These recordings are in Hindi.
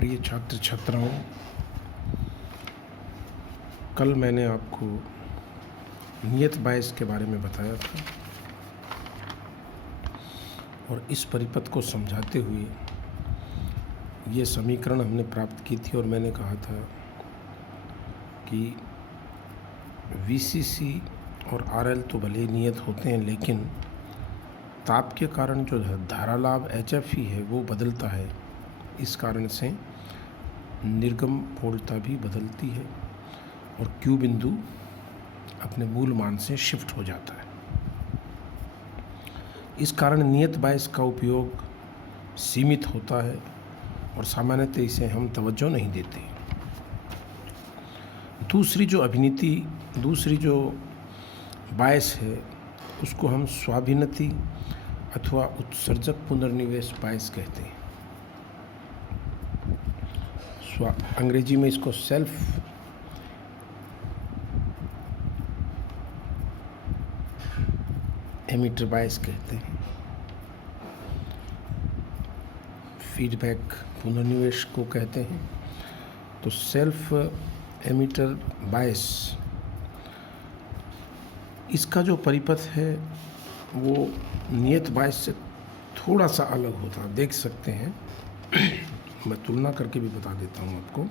प्रिय छात्र छात्राओं, कल मैंने आपको नियत बायस के बारे में बताया था और इस परिपथ को समझाते हुए ये समीकरण हमने प्राप्त की थी और मैंने कहा था कि VCC और RL तो भले ही नियत होते हैं, लेकिन ताप के कारण जो धारा लाभ HFE है वो बदलता है। इस कारण से निर्गम वोल्टता भी बदलती है और Q बिंदु अपने मूल मान से शिफ्ट हो जाता है। इस कारण नियत बायस का उपयोग सीमित होता है और सामान्यतः इसे हम तवज्जो नहीं देते। दूसरी जो बायस है उसको हम स्वाभिनति अथवा उत्सर्जक पुनर्निवेश बायस कहते हैं। अंग्रेजी में इसको सेल्फ एमिटर बायस कहते हैं। फीडबैक पुनर्निवेश को कहते हैं। तो सेल्फ एमिटर बायस, इसका जो परिपथ है वो नियत बायस से थोड़ा सा अलग होता है, देख सकते हैं। मैं तुलना करके भी बता देता हूँ आपको।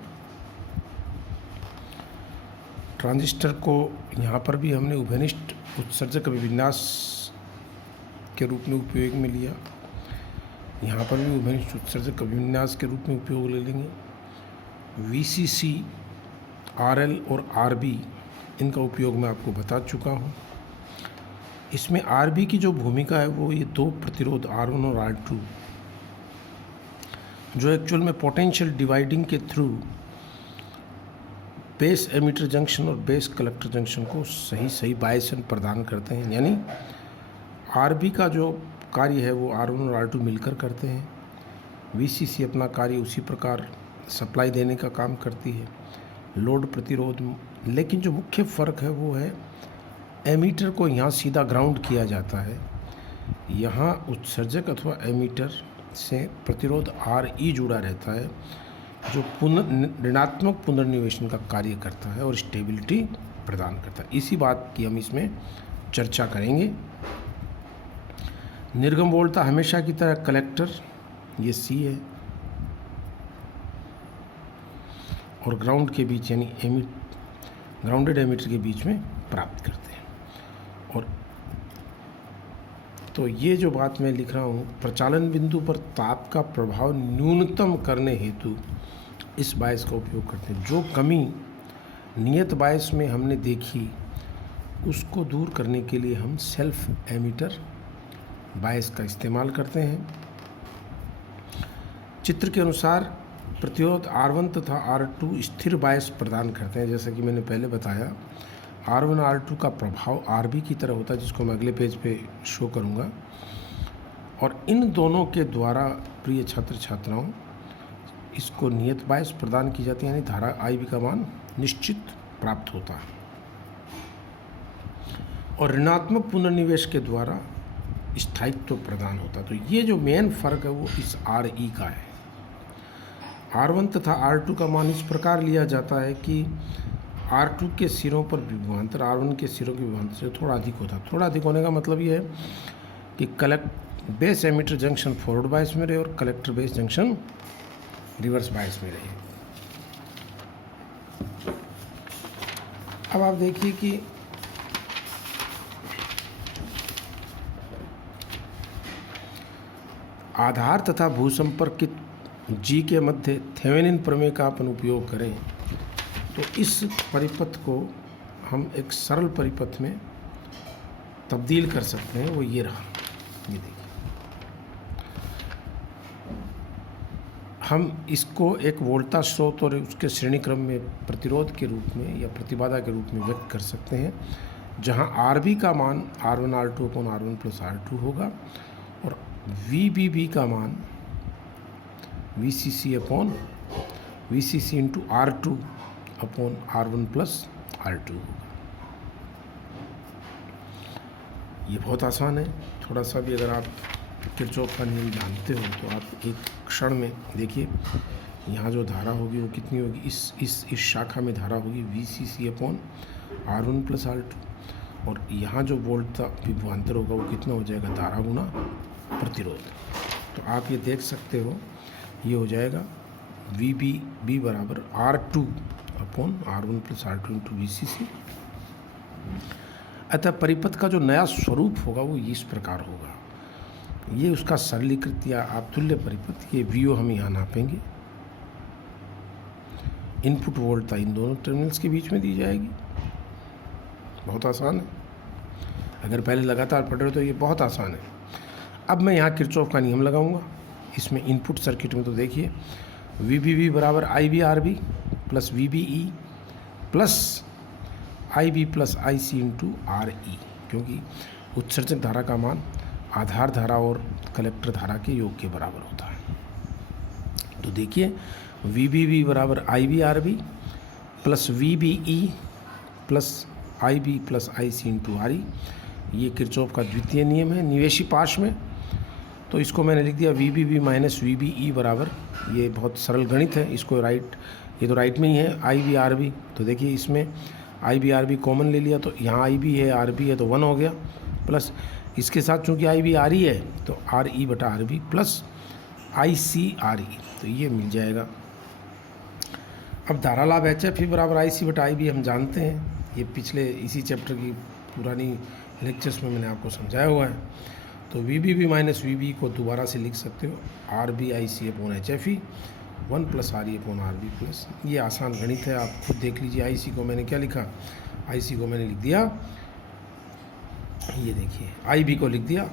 ट्रांजिस्टर को यहाँ पर भी हमने उभयनिष्ठ उत्सर्जक अभिविन्यास के रूप में उपयोग में लिया, यहाँ पर भी उभयनिष्ठ उत्सर्जक अभिविन्यास के रूप में उपयोग ले लेंगे। VCC, RL और RB इनका उपयोग मैं आपको बता चुका हूँ। इसमें RB की जो भूमिका है वो ये दो प्रतिरोध R1 और R2 जो एक्चुअल में पोटेंशियल डिवाइडिंग के थ्रू बेस एमिटर जंक्शन और बेस कलेक्टर जंक्शन को सही बायसन प्रदान करते हैं। यानी RB का जो कार्य है वो R1 और R2 मिलकर करते हैं। VCC अपना कार्य उसी प्रकार सप्लाई देने का काम करती है, लोड प्रतिरोध। लेकिन जो मुख्य फ़र्क है वो है एमीटर को यहाँ सीधा ग्राउंड किया जाता है, यहाँ उत्सर्जक अथवा एमीटर से प्रतिरोध RE जुड़ा रहता है जो ऋणात्मक पुनर्निवेशन का कार्य करता है और स्टेबिलिटी प्रदान करता है। इसी बात की हम इसमें चर्चा करेंगे। निर्गम वोल्टता हमेशा की तरह कलेक्टर ये C है और ग्राउंड के बीच यानी ग्राउंडेड एमिटर के बीच में प्राप्त करते हैं। और तो ये जो बात मैं लिख रहा हूँ, प्रचालन बिंदु पर ताप का प्रभाव न्यूनतम करने हेतु इस बायस का उपयोग करते हैं। जो कमी नियत बायस में हमने देखी उसको दूर करने के लिए हम सेल्फ एमिटर बायस का इस्तेमाल करते हैं। चित्र के अनुसार प्रतिरोध R1 तथा R2 स्थिर बायस प्रदान करते हैं। जैसा कि मैंने पहले बताया, R1 R2 का प्रभाव RB की तरह होता है, जिसको मैं अगले पेज पे शो करूँगा। और इन दोनों के द्वारा प्रिय छात्र छात्राओं इसको नियत बायस प्रदान की जाती है, यानी धारा IB का मान निश्चित प्राप्त होता है। और ऋणात्मक पुनर्निवेश के द्वारा स्थायित्व प्रदान होता है। तो ये जो मेन फ़र्क है वो इस RE का है। R1 तथा R2 का मान इस प्रकार लिया जाता है कि R2 के सिरों पर विभवांतर R1 के सिरों के विभवांतर से थोड़ा अधिक होता है। थोड़ा अधिक होने का मतलब ये है कि base emitter junction forward bias में रहे और collector base junction reverse bias में रहे। अब आप देखिए कि आधार तथा भूसंपर्कित G के मध्य थेवेनिन प्रमेय का अपन उपयोग करें तो इस परिपथ को हम एक सरल परिपथ में तब्दील कर सकते हैं। वो ये रहा, ये देखिए। हम इसको एक वोल्टा स्रोत और उसके श्रेणी क्रम में प्रतिरोध के रूप में या प्रतिबाधा के रूप में व्यक्त कर सकते हैं, जहां RB का मान R1 R2 upon R1 plus R2 होगा और VBB का मान VCC upon VCC into R2 upon R1 plus R2 होगा। ये बहुत आसान है। थोड़ा सा भी अगर आप किरचॉफ का नियम जानते हो तो आप एक क्षण में देखिए यहाँ जो धारा होगी वो कितनी होगी, इस शाखा में धारा होगी VCC/R1 + R2, और यहाँ जो वोल्ट विभवांतर होगा वो कितना हो जाएगा, धारा गुना प्रतिरोध। तो आप ये देख सकते हो, ये हो जाएगा VBB बराबर R2/R1 + R2 × VCC। अतः परिपथ का जो नया स्वरूप होगा वो इस प्रकार होगा। ये उसका सरलीकृत या आतुल्य परिपथ, ये VO हम यहाँ नापेंगे। इनपुट वोल्टता इन दोनों टर्मिनल्स के बीच में दी जाएगी। बहुत आसान है, अगर पहले लगातार पढ़ रहे हो तो ये बहुत आसान है। अब मैं यहाँ किरचॉफ का नियम लगाऊंगा इसमें इनपुट सर्किट में। तो देखिए VBB बराबर IBRB + VBE + IB + IC × RE, क्योंकि उत्सर्जक धारा का मान आधार धारा और कलेक्टर धारा के योग के बराबर होता है। तो देखिए VBB बराबर IBRB + VBE + IB + IC × RE, ये किरचॉफ का द्वितीय नियम है निवेशी पाश में। तो इसको मैंने लिख दिया VBB - VBE बराबर, ये बहुत सरल गणित है, इसको राइट, ये तो राइट में ही है IBRB। तो देखिए इसमें IBRB कॉमन ले लिया तो यहाँ IB है RB है तो 1 हो गया, प्लस इसके साथ चूँकि IB RE है तो RE/RB + IC/RE, तो ये मिल जाएगा। अब धारा लाभ HFE बराबर IC/IB हम जानते हैं, ये पिछले इसी चैप्टर की पुरानी लेक्चर्स में मैंने आपको समझाया हुआ है। तो VBB - VBE को दोबारा से लिख सकते हो RBIC/HFE 1 + RE/RB प्लस, ये आसान गणित है, आप खुद देख लीजिए। IC को मैंने क्या लिखा, IC को मैंने लिख दिया, ये देखिए IB को लिख दिया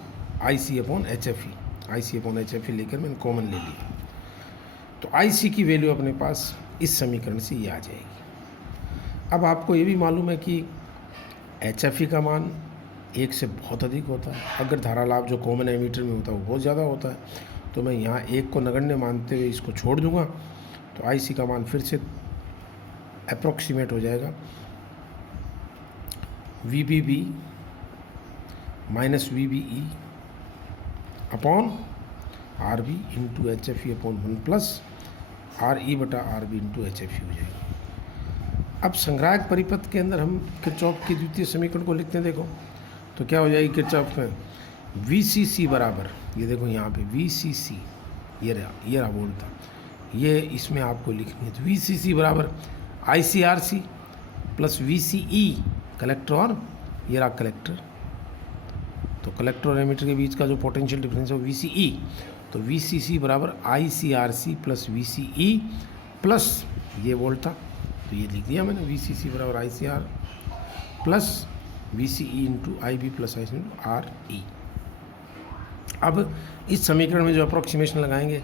IC/HFE, IC/HFE लेकर मैंने कॉमन ले लिया। तो IC की वैल्यू अपने पास इस समीकरण से ये आ जाएगी। अब आपको ये भी मालूम है कि HFE का मान 1 से बहुत अधिक होता है, अगर धारा लाभ जो कॉमन एमीटर में होता है वो बहुत ज़्यादा होता है। तो मैं यहाँ 1 को नगण्य मानते हुए इसको छोड़ दूँगा, तो IC का मान फिर से अप्रॉक्सीमेट हो जाएगा VBB - VBE / RB × HFE/1 + RE/RB × HFE हो जाएगा। अब संग्राहक परिपथ के अंदर हम किरचॉफ की द्वितीय समीकरण को लिखते हैं। देखो तो क्या हो जाएगी किरचॉफ में, VCC बराबर, ये देखो यहाँ पे VCC, ये रहा वोल्ट था, ये इसमें आपको लिखनी है। तो VCC बराबर ICRC + VCE, कलेक्टर और ये रहा कलेक्टर, तो कलेक्टर और एमीटर के बीच का जो पोटेंशियल डिफरेंस है वो VCE। तो VCC बराबर ICRC + VCE प्लस ये वोल्ट था, तो ये लिख दिया मैंने VCC बराबर ICR + VCE × IB + IC × RE। अब इस समीकरण में जो अप्रोक्सीमेशन लगाएंगे,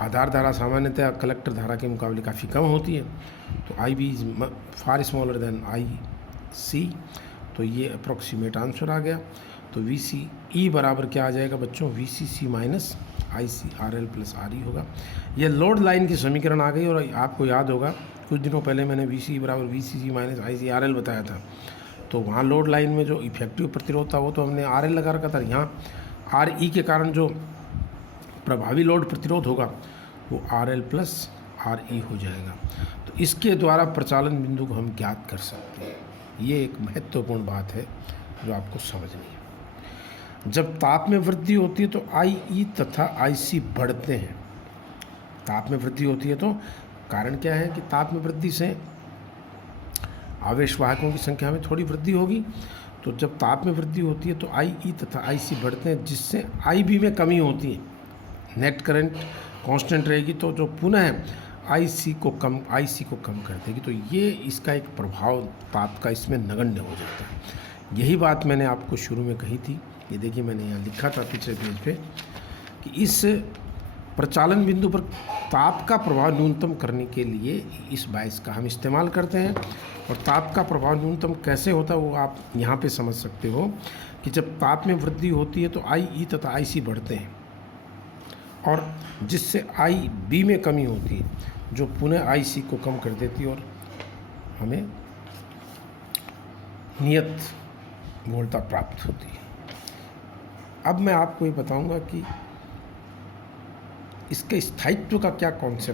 आधार धारा सामान्यतः कलेक्टर धारा के मुकाबले काफ़ी कम होती है, तो IB is far smaller than IC, तो ये अप्रोक्सीमेट आंसर आ गया। तो VCE बराबर क्या आ जाएगा बच्चों, VCC - ICRL + RE होगा। यह लोड लाइन की समीकरण आ गई, और आपको याद होगा कुछ दिनों पहले मैंने VCE बराबर VCC - ICRL बताया था, तो वहाँ लोड लाइन में जो इफेक्टिव प्रतिरोध था वो तो हमने RL लगा रखा था, यहाँ RE के कारण जो प्रभावी लोड प्रतिरोध होगा वो RL + RE हो जाएगा। तो इसके द्वारा प्रचालन बिंदु को हम ज्ञात कर सकते हैं। ये एक महत्वपूर्ण बात है जो आपको समझनी है। जब ताप में वृद्धि होती है तो IE तथा IC बढ़ते हैं। ताप में वृद्धि होती है तो कारण क्या है कि ताप में वृद्धि से आवेश वाहकों की संख्या में थोड़ी वृद्धि होगी, तो जब ताप में वृद्धि होती है तो IE तथा IC बढ़ते हैं, जिससे IB में कमी होती है, नेट करंट कांस्टेंट रहेगी, तो जो पुनः IC को कम कर देगी। तो ये इसका एक प्रभाव ताप का इसमें नगण्य हो जाता है। यही बात मैंने आपको शुरू में कही थी, ये देखिए मैंने यहाँ लिखा था पिछले पेज पे कि इस प्रचालन बिंदु पर ताप का प्रभाव न्यूनतम करने के लिए इस बायस का हम इस्तेमाल करते हैं। और ताप का प्रभाव न्यूनतम कैसे होता है वो आप यहाँ पे समझ सकते हो कि जब ताप में वृद्धि होती है तो IE तथा IC बढ़ते हैं, और जिससे IB में कमी होती है, जो पुनः IC को कम कर देती है और हमें नियत वोल्टता प्राप्त होती है। अब मैं आपको ये बताऊंगा कि इसके स्थायित्व का क्या कॉन्सेप्ट